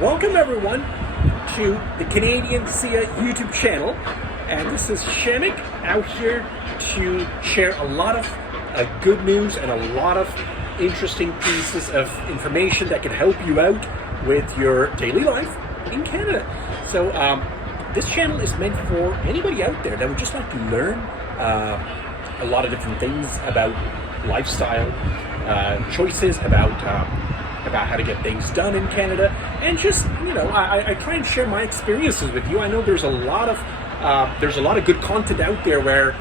Welcome everyone to the Canadian SIA YouTube channel, and this is Shamek out here to share a lot of good news and a lot of interesting pieces of information that can help you out with your daily life in Canada. So this channel is meant for anybody out there that would just like to learn a lot of different things about lifestyle choices, about how to get things done in Canada, and just, I try and share my experiences with you. I know there's a lot of good content out there where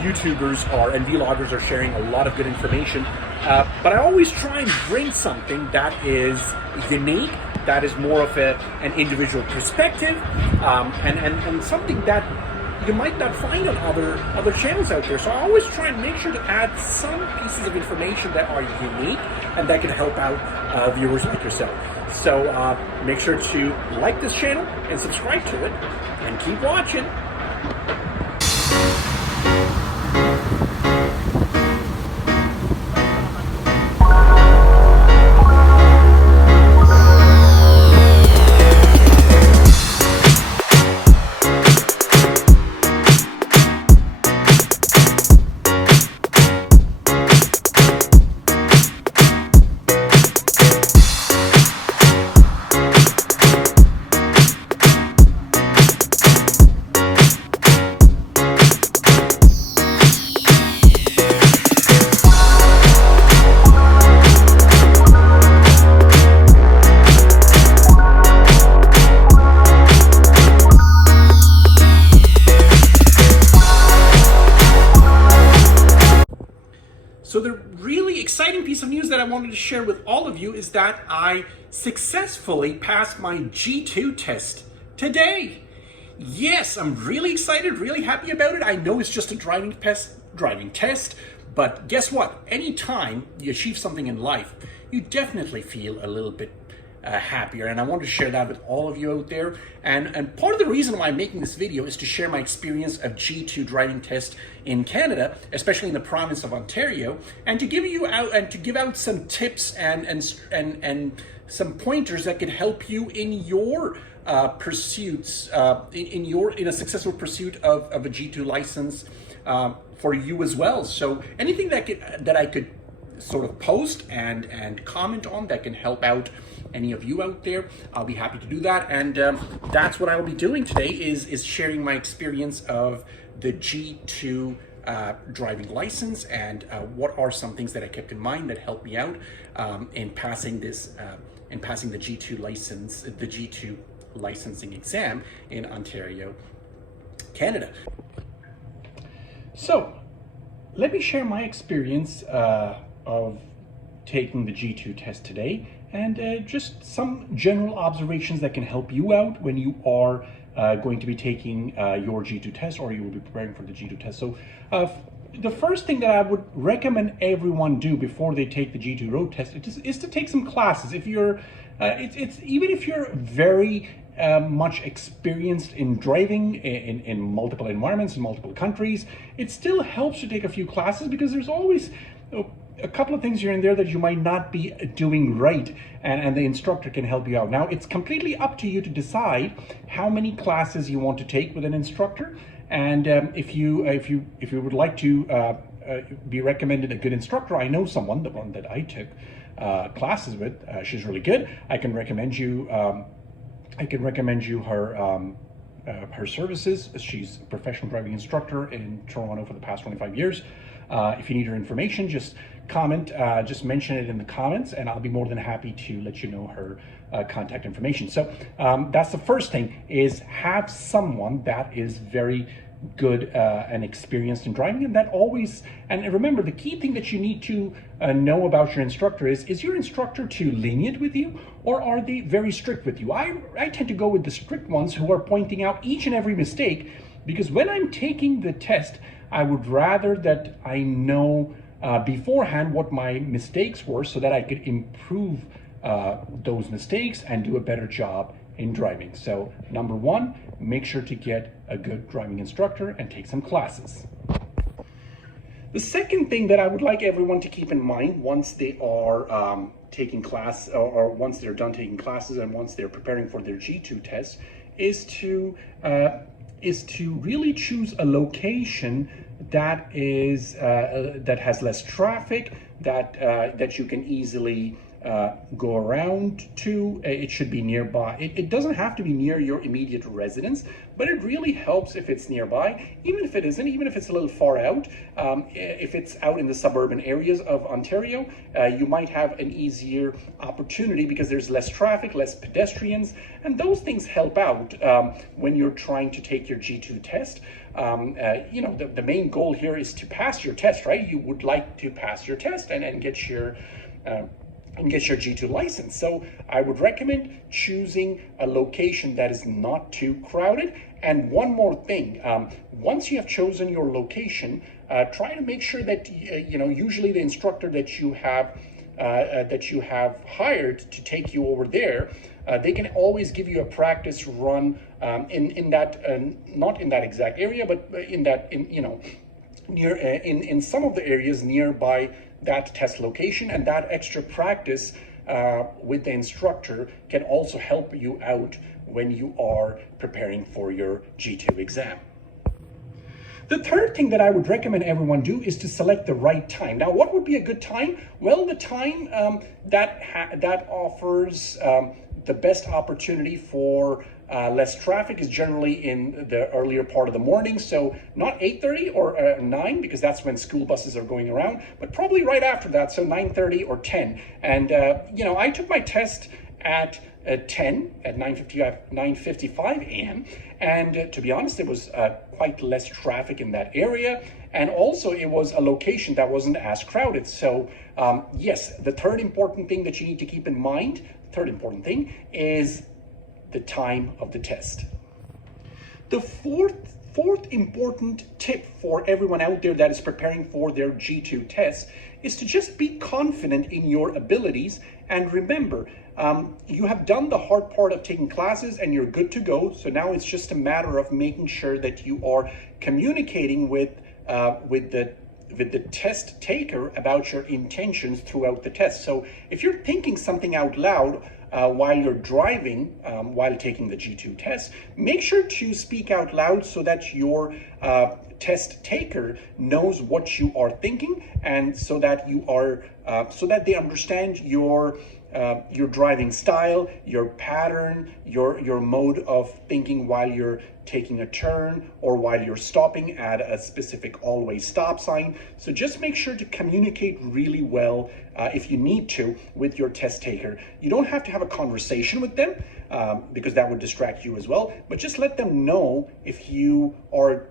YouTubers and vloggers are sharing a lot of good information, but I always try and bring something that is unique, that is more of an individual perspective, and something that you might not find on other channels out there. So I always try and make sure to add some pieces of information that are unique and that can help out viewers like yourself. So make sure to like this channel and subscribe to it, and keep watching. So the really exciting piece of news that I wanted to share with all of you is that I successfully passed my G2 test today. Yes, I'm really excited, really happy about it. I know it's just a driving test, but guess what? Anytime you achieve something in life, you definitely feel a little bit happier, and I want to share that with all of you out there. And part of the reason why I'm making this video is to share my experience of G2 driving test in Canada, especially in the province of Ontario, and to give out some tips and some pointers that could help you in your pursuits, in a successful pursuit of a G2 license for you as well. So anything that I could sort of post and comment on that can help out any of you out there, I'll be happy to do that. And that's what I will be doing today, is sharing my experience of the G2 driving license, and what are some things that I kept in mind that helped me out in passing this the G2 license, the G2 licensing exam in Ontario, Canada. So let me share my experience of taking the G2 test today, and just some general observations that can help you out when you are going to be taking your G2 test, or you will be preparing for the G2 test. So the first thing that I would recommend everyone do before they take the G2 road test is to take some classes. If you're even if you're very much experienced in driving in multiple environments, in multiple countries, it still helps to take a few classes, because there's always a couple of things here and there that you might not be doing right, and the instructor can help you out. Now, it's completely up to you to decide how many classes you want to take with an instructor, and if you would like to be recommended a good instructor, I know someone, the one that I took classes with. She's really good. I can recommend you her services. She's a professional driving instructor in Toronto for the past 25 years. If you need her information, just comment, just mention it in the comments, and I'll be more than happy to let you know her contact information. So that's the first thing, is have someone that is very good and experienced in driving, and that always, and remember, the key thing that you need to know about your instructor is your instructor too lenient with you, or are they very strict with you? I tend to go with the strict ones, who are pointing out each and every mistake, because when I'm taking the test, I would rather that I know beforehand what my mistakes were, so that I could improve those mistakes and do a better job in driving. So number one, make sure to get a good driving instructor and take some classes. The second thing that I would like everyone to keep in mind once they are taking class, or once they're done taking classes and once they're preparing for their G2 test, is to really choose a location that is that has less traffic, that you can easily go around to. It should be nearby. It doesn't have to be near your immediate residence, but it really helps if it's nearby, even if it isn't, even if it's a little far out. If it's out in the suburban areas of Ontario, you might have an easier opportunity because there's less traffic, less pedestrians, and those things help out when you're trying to take your G2 test. You know, the main goal here is to pass your test, right? You would like to pass your test and get your G2 license. So I would recommend choosing a location that is not too crowded. And one more thing, once you have chosen your location, try to make sure that, you know, usually the instructor that you have hired to take you over there, they can always give you a practice run in that, not in that exact area, but you know, near in some of the areas nearby that test location. And that extra practice with the instructor can also help you out when you are preparing for your G2 exam. The third thing that I would recommend everyone do is to select the right time. Now, what would be a good time? Well, the time that offers the best opportunity for less traffic is generally in the earlier part of the morning. So not 8:30 or 9, because that's when school buses are going around, but probably right after that, so 9:30 or 10. And you know, I took my test at 9:55 a.m. And to be honest, there was quite less traffic in that area. And also it was a location that wasn't as crowded. So yes, the third important thing that you need to keep in mind, third important thing, is the time of the test. The fourth important tip for everyone out there that is preparing for their G2 test is to just be confident in your abilities. And remember, you have done the hard part of taking classes and you're good to go. So now it's just a matter of making sure that you are communicating with the test taker about your intentions throughout the test. So if you're thinking something out loud while you're driving, while taking the G2 test, make sure to speak out loud so that your test taker knows what you are thinking, and so that they understand your driving style, your pattern, your mode of thinking while you're taking a turn or while you're stopping at a specific always stop sign. So just make sure to communicate really well if you need to with your test taker. You don't have to have a conversation with them because that would distract you as well, but just let them know if you are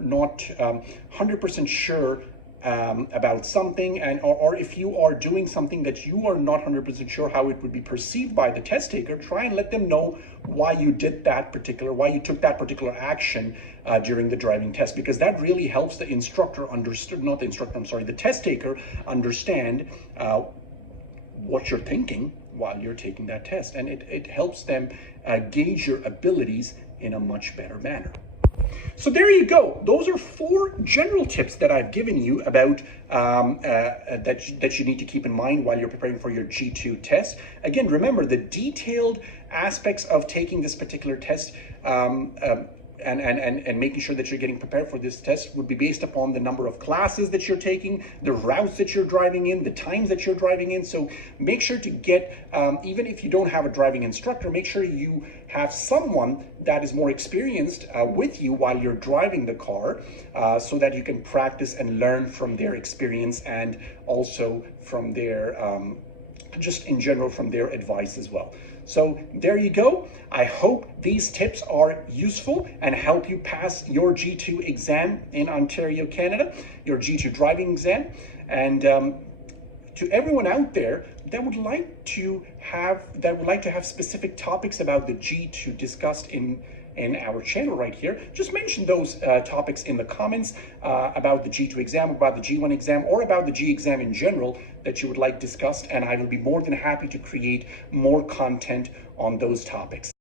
not 100% sure about something, or if you are doing something that you are not 100% sure how it would be perceived by the test taker. Try and let them know why you took that particular action during the driving test, because that really helps the test taker understand what you're thinking while you're taking that test, and it helps them gauge your abilities in a much better manner. So there you go. Those are 4 general tips that I've given you about that you need to keep in mind while you're preparing for your G2 test. Again, remember, the detailed aspects of taking this particular test and making sure that you're getting prepared for this test would be based upon the number of classes that you're taking, the routes that you're driving in, the times that you're driving in. So make sure to get, even if you don't have a driving instructor, make sure you have someone that is more experienced with you while you're driving the car, so that you can practice and learn from their experience, and also from their just in general from their advice as well. So there you go. I hope these tips are useful and help you pass your G2 exam in Ontario, Canada, your G2 driving exam. And to everyone out there that would like to have specific topics about the G2 discussed in our channel right here, just mention those topics in the comments about the G2 exam, about the G1 exam, or about the G exam in general that you would like discussed, and I will be more than happy to create more content on those topics.